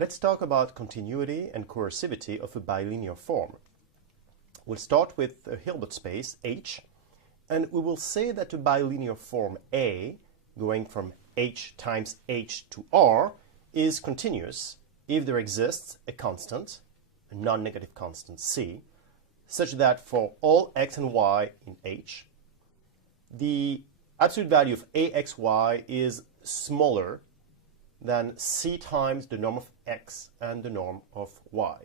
Let's talk about continuity and coercivity of a bilinear form. We'll start with a Hilbert space, H, and we will say that a bilinear form A, going from H times H to R, is continuous if there exists a constant, a non-negative constant C, such that for all x and y in H, the absolute value of AXY is smaller than C times the norm of x and the norm of y.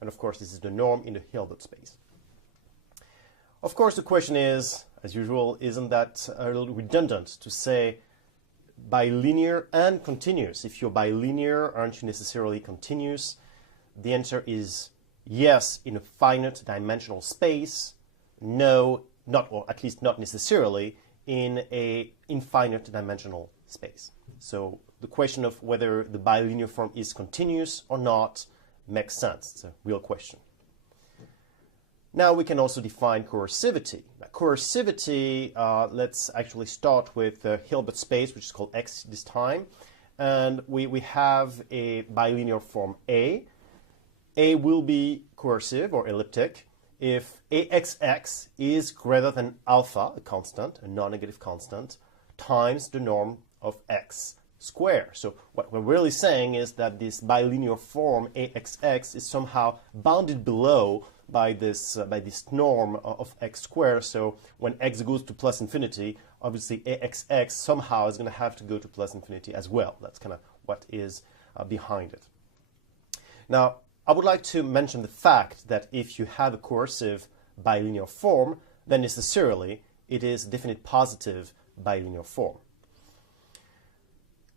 And of course, this is the norm in the Hilbert space. Of course, the question is, as usual, isn't that a little redundant to say bilinear and continuous? If you're bilinear, aren't you necessarily continuous? The answer is yes in a finite dimensional space, no, not, or at least not necessarily in an infinite dimensional space. So the question of whether the bilinear form is continuous or not makes sense. It's a real question. Now we can also define coercivity. Now, coercivity, let's actually start with the Hilbert space, which is called X this time. And we have a bilinear form A. A will be coercive or elliptic if AXX is greater than alpha, a constant, a non-negative constant, times the norm of x squared. So what we're really saying is that this bilinear form AXX is somehow bounded below by this norm of x squared. So when x goes to plus infinity, obviously AXX somehow is going to have to go to plus infinity as well. That's kind of what is behind it. Now, I would like to mention the fact that if you have a coercive bilinear form, then necessarily it is a definite positive bilinear form.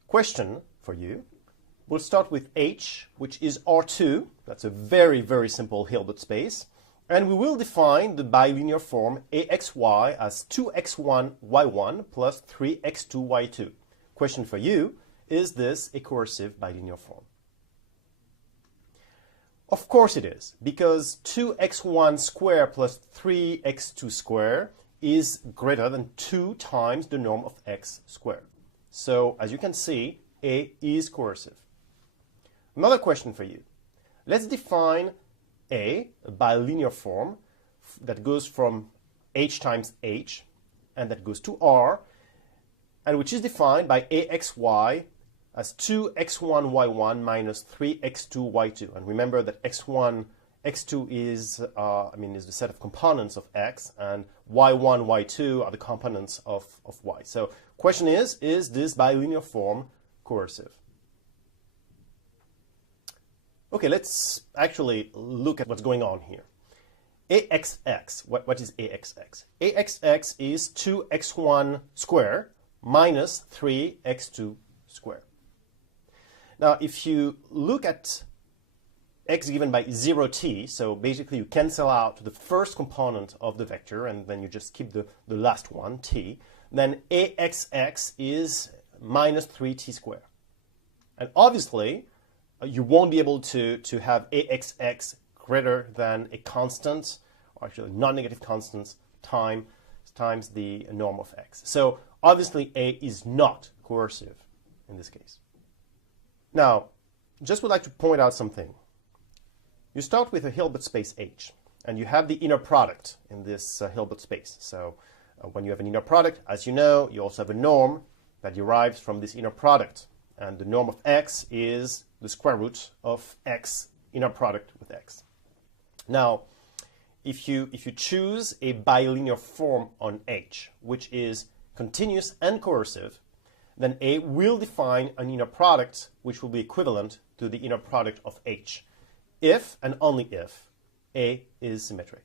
Question for you. We'll start with H, which is R2. That's a very, very simple Hilbert space. And we will define the bilinear form AXY as 2x1y1 plus 3x2y2. Question for you, is this a coercive bilinear form? Of course it is, because 2x1 squared plus 3x2 squared is greater than 2 times the norm of x squared. So, as you can see, A is coercive. Another question for you. Let's define a bilinear form that goes from H times H and that goes to R, and which is defined by AXY as 2x1y1 minus 3x2y2. And remember that x1, x2 is the set of components of x, and y1, y2 are the components of y. So question is this bilinear form coercive? Okay, let's actually look at what's going on here. AXX, what is AXX? AXX is 2x1 squared minus 3x2 squared. Now, if you look at x given by 0t, so basically you cancel out the first component of the vector and then you just keep the last one, t, then AXX is minus 3t squared. And obviously, you won't be able to have AXX greater than a constant, or actually non-negative constant, times the norm of x. So obviously, A is not coercive in this case. Now, just would like to point out something. You start with a Hilbert space H, and you have the inner product in this Hilbert space. So when you have an inner product, as you know, you also have a norm that derives from this inner product. And the norm of x is the square root of x inner product with x. Now, if you choose a bilinear form on H, which is continuous and coercive, then A will define an inner product which will be equivalent to the inner product of H, if and only if A is symmetric.